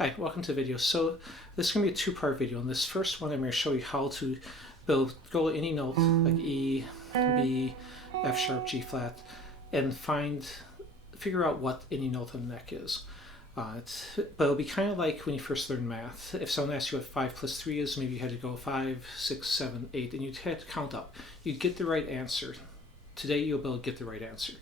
Hi, welcome to the video. So this is going to be a two-part video. In this first one, I'm going to show you how to go to any note like E, B, F sharp, G flat, and figure out what any note on the neck is. But it'll be kind of like when you first learn math. If someone asked you what 5 plus 3 is, maybe you had to go 5, 6, 7, 8, and you had to count up. You'd get the right answer. Today you'll be able to get the right answer.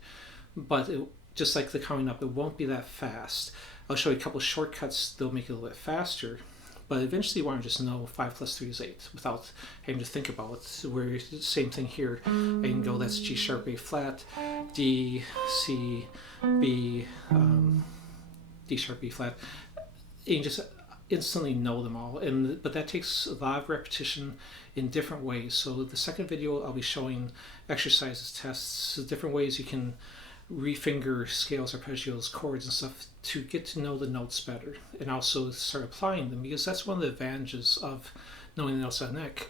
But just like the counting up, it won't be that fast. I'll show you a couple of shortcuts that'll make it a little bit faster, but eventually you want to just know 5 plus 3 is 8 without having to think about it. Where same thing here, I can go that's G sharp, A flat, D, C, B, D sharp, B flat. And you just instantly know them all, but that takes a lot of repetition in different ways. So the second video I'll be showing exercises, tests, different ways you can refinger scales, arpeggios, chords and stuff to get to know the notes better and also start applying them, because that's one of the advantages of knowing the notes on the neck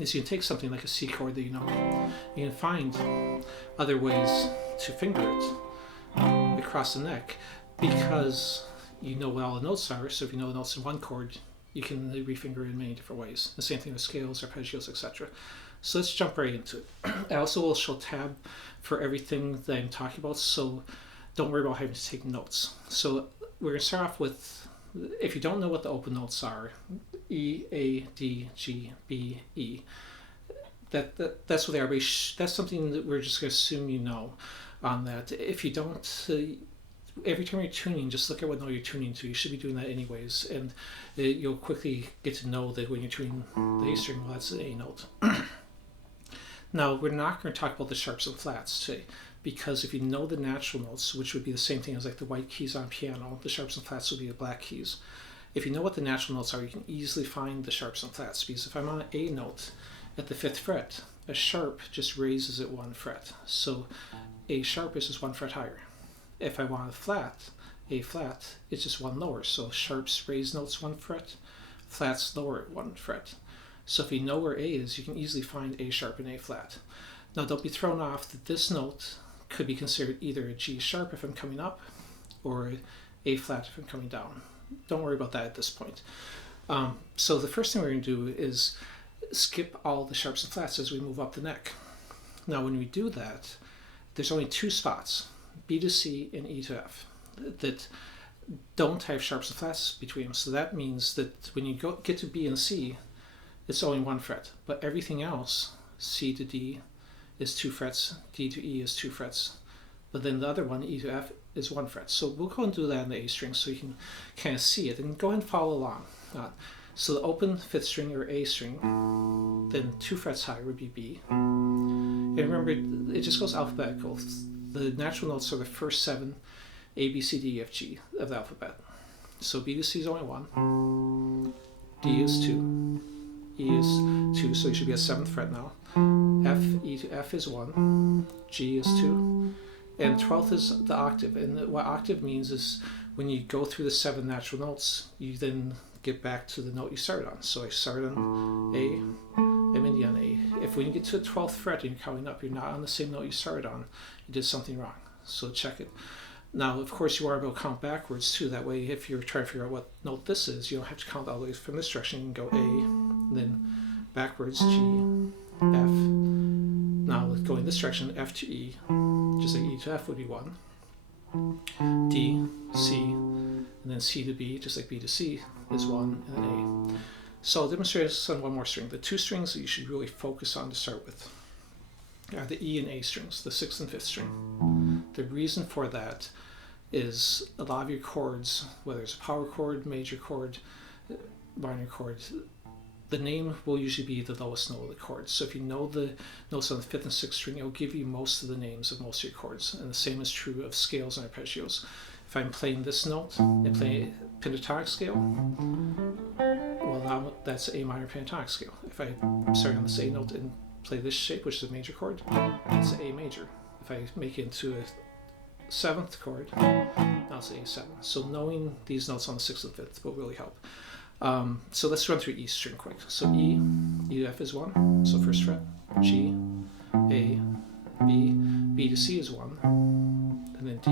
is you can take something like a C chord that you know, you can find other ways to finger it across the neck because you know what all the notes are. So if you know the notes in one chord, you can refinger it in many different ways. The same thing with scales, arpeggios, etc. So let's jump right into it. I also will show tab for everything that I'm talking about, so don't worry about having to take notes. So we're going to start off with, if you don't know what the open notes are, E, A, D, G, B, E, that's what they are. That's something that we're just going to assume you know on that. If you don't, every time you're tuning, just look at what note you're tuning to. You should be doing that anyways, and you'll quickly get to know that when you're tuning the A string, well, that's the A note. Now, we're not going to talk about the sharps and flats today, because if you know the natural notes, which would be the same thing as like the white keys on piano, the sharps and flats would be the black keys. If you know what the natural notes are, you can easily find the sharps and flats, because if I'm on an A note at the 5th fret, a sharp just raises it 1 fret. So A sharp is just 1 fret higher. If I want a flat, A flat, it's just 1 lower. So sharps raise notes 1 fret, flats lower it 1 fret. So if you know where A is, you can easily find A sharp and A flat. Now don't be thrown off that this note could be considered either a G sharp if I'm coming up or A flat if I'm coming down. Don't worry about that at this point. So the first thing we're going to do is skip all the sharps and flats as we move up the neck. Now when we do that, there's only 2 spots, B to C and E to F, that don't have sharps and flats between them. So that means that when you get to B and C, it's only 1 fret, but everything else, C to D is 2 frets, D to E is 2 frets, but then the other one, E to F, is 1 fret. So we'll go and do that on the A string so you can kind of see it, and go ahead and follow along. So the open 5th string or A string, then 2 frets higher would be B. And remember, it just goes alphabetical. The natural notes are the first 7, A, B, C, D, E, F, G of the alphabet. So B to C is only 1, D is 2, E is 2, so you should be at 7th fret now. F, E to F is 1, G is 2, and 12th is the octave. And what octave means is when you go through the 7 natural notes, you then get back to the note you started on. So I started on A, I'm ending on A. If when you get to the 12th fret and you're counting up, you're not on the same note you started on, you did something wrong. So check it. Now, of course, you are able to count backwards too. That way, if you're trying to figure out what note this is, you don't have to count all the way from this direction. You can go A, then backwards G, F. Now, going this direction, F to E, just like E to F would be 1. D, C, and then C to B, just like B to C, is 1, and then A. So I'll demonstrate this on one more string. The 2 strings that you should really focus on to start with are the E and A strings, the 6th and 5th string. The reason for that is a lot of your chords, whether it's a power chord, major chord, minor chord, the name will usually be the lowest note of the chord. So if you know the notes on the 5th and 6th string, it'll give you most of the names of most of your chords. And the same is true of scales and arpeggios. If I'm playing this note and playing a pentatonic scale, well, now that's A minor pentatonic scale. If I start on this A note and play this shape, which is a major chord, it's A major. If I make it into a 7th chord, now it's A7. So knowing these notes on the 6th and 5th will really help. So let's run through E string quick. So E to F is 1, so 1st fret, G, A, B, B to C is 1, and then D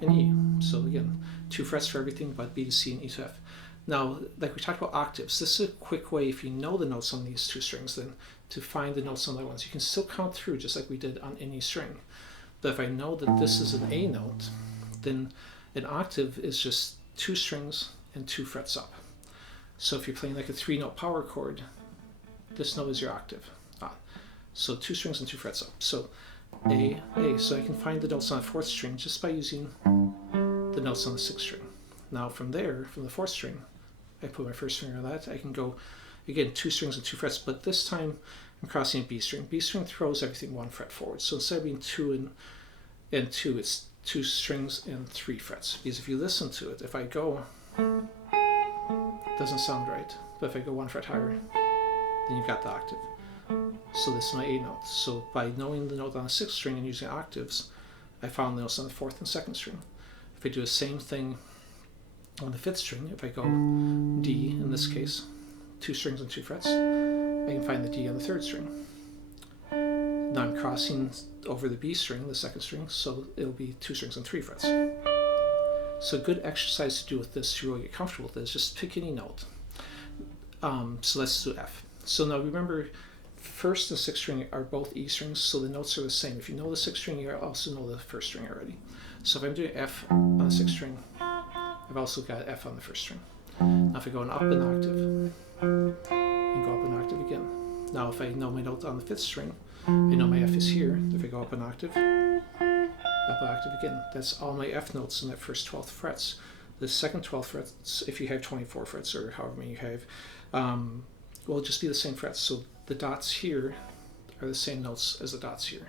and E. So again, 2 frets for everything but B to C and E to F. Now, like we talked about octaves, this is a quick way, if you know the notes on these 2 strings, then to find the notes on the other ones. You can still count through just like we did on any string. But if I know that this is an A note, then an octave is just 2 strings and 2 frets up. So if you're playing like a 3-note power chord, this note is your octave. So 2 strings and 2 frets up. So A, A. So I can find the notes on the 4th string just by using the notes on the 6th string. Now from there, from the 4th string, I put my first finger on that. I can go, again, 2 strings and 2 frets, but this time I'm crossing a B string. B string throws everything 1 fret forward. So instead of being 2 and 2, it's 2 strings and 3 frets. Because if you listen to it, if I go, it doesn't sound right. But if I go 1 fret higher, then you've got the octave. So this is my A note. So by knowing the note on the 6th string and using octaves, I found the notes on the 4th and 2nd string. If I do the same thing on the 5th string, if I go D in this case, 2 strings and 2 frets, I can find the D on the 3rd string. Now I'm crossing over the B string, the 2nd string, so it'll be 2 strings and 3 frets. So a good exercise to do with this to really get comfortable with it is just pick any note. So let's do F. So now remember, 1st and 6th string are both E strings, so the notes are the same. If you know the 6th string, you also know the 1st string already. So if I'm doing F on the 6th string, I've also got F on the 1st string. Now if I go up an octave, and go up an octave again. Now if I know my note on the 5th string, I know my F is here. If I go up an octave again. That's all my F notes in that first 12 frets. The second 12 frets, if you have 24 frets or however many you have, will just be the same frets. So the dots here are the same notes as the dots here.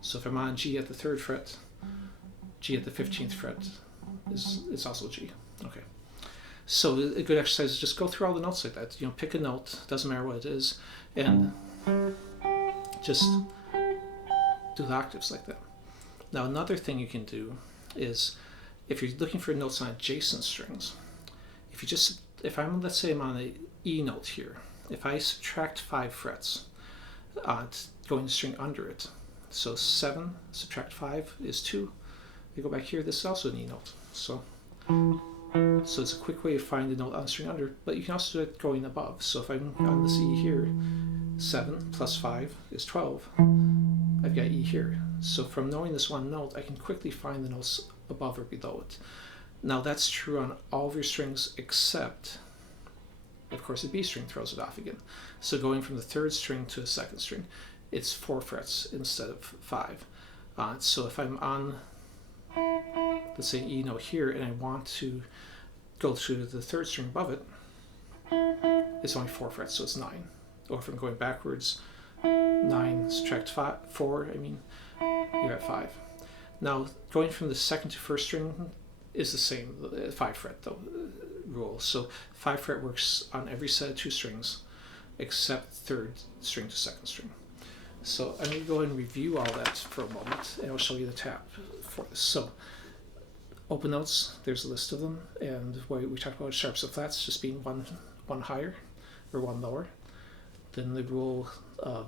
So if I'm on G at the 3rd fret, G at the 15th fret is also G. Okay. So a good exercise is just go through all the notes like that. Pick a note, doesn't matter what it is, and just do the octaves like that. Now another thing you can do is, if you're looking for notes on adjacent strings, let's say I'm on an E note here, if I subtract 5 frets, going the string under it, so 7 subtract 5 is 2. You go back here, this is also an E note. So it's a quick way to find the note on the string under, but you can also do it going above. So if I'm on this E here, 7 plus 5 is 12. I've got E here. So from knowing this one note, I can quickly find the notes above or below it. Now that's true on all of your strings except, of course, the B string throws it off again. So going from the 3rd string to the 2nd string, it's 4 frets instead of 5. So if I'm on, let's say, E note here, and I want to go to the 3rd string above it, it's only 4 frets, so it's 9. Or if I'm going backwards, 9 subtract 4, you're at 5. Now, going from the 2nd to 1st string is the same, 5 fret though, rule. So 5 fret works on every set of 2 strings except 3rd string to 2nd string. So I'm going to go ahead and review all that for a moment, and I'll show you the tab for this. So open notes, there's a list of them, and what we talked about sharps and flats just being one higher or one lower. Then the rule of,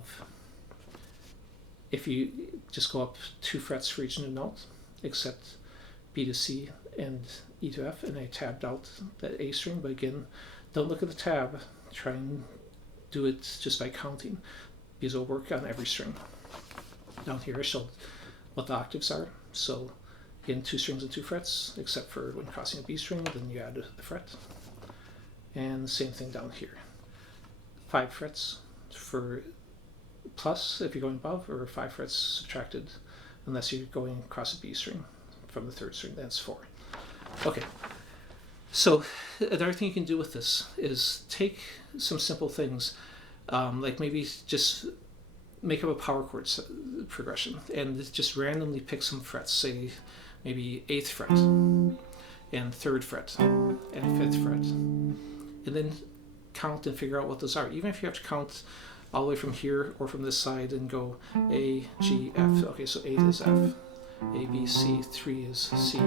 if you just go up 2 frets for each new note, except B to C and E to F, and I tabbed out that A string, but again, don't look at the tab, try and do it just by counting, because it'll work on every string. Down here I showed what the octaves are, so again, 2 strings and 2 frets, except for when crossing a B string, then you add the fret. And the same thing down here. 5 frets for plus if you're going above, or 5 frets subtracted unless you're going across a B string from the 3rd string, that's 4. Okay, so another thing you can do with this is take some simple things, like maybe just make up a power chord progression and just randomly pick some frets, say maybe 8th fret and 3rd fret and 5th fret, and then count and figure out what those are. Even if you have to count all the way from here or from this side and go A, G, F. Okay, so 8 is F, A, B, C, 3 is C,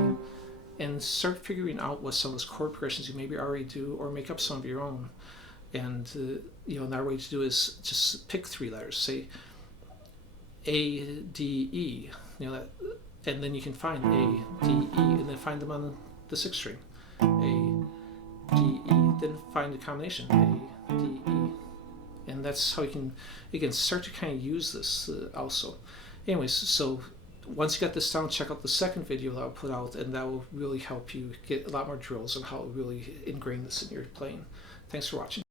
and start figuring out what some of those chord progressions you maybe already do, or make up some of your own. And another way to do is just pick 3 letters, say A, D, E, and then you can find A, D, E, and then find them on the 6th string, A, D, E, then find the combination, A, D, E. And that's how you can start to kind of use this also. Anyways, so once you got this down, check out the second video that I'll put out, and that will really help you get a lot more drills on how to really ingrain this in your playing. Thanks for watching.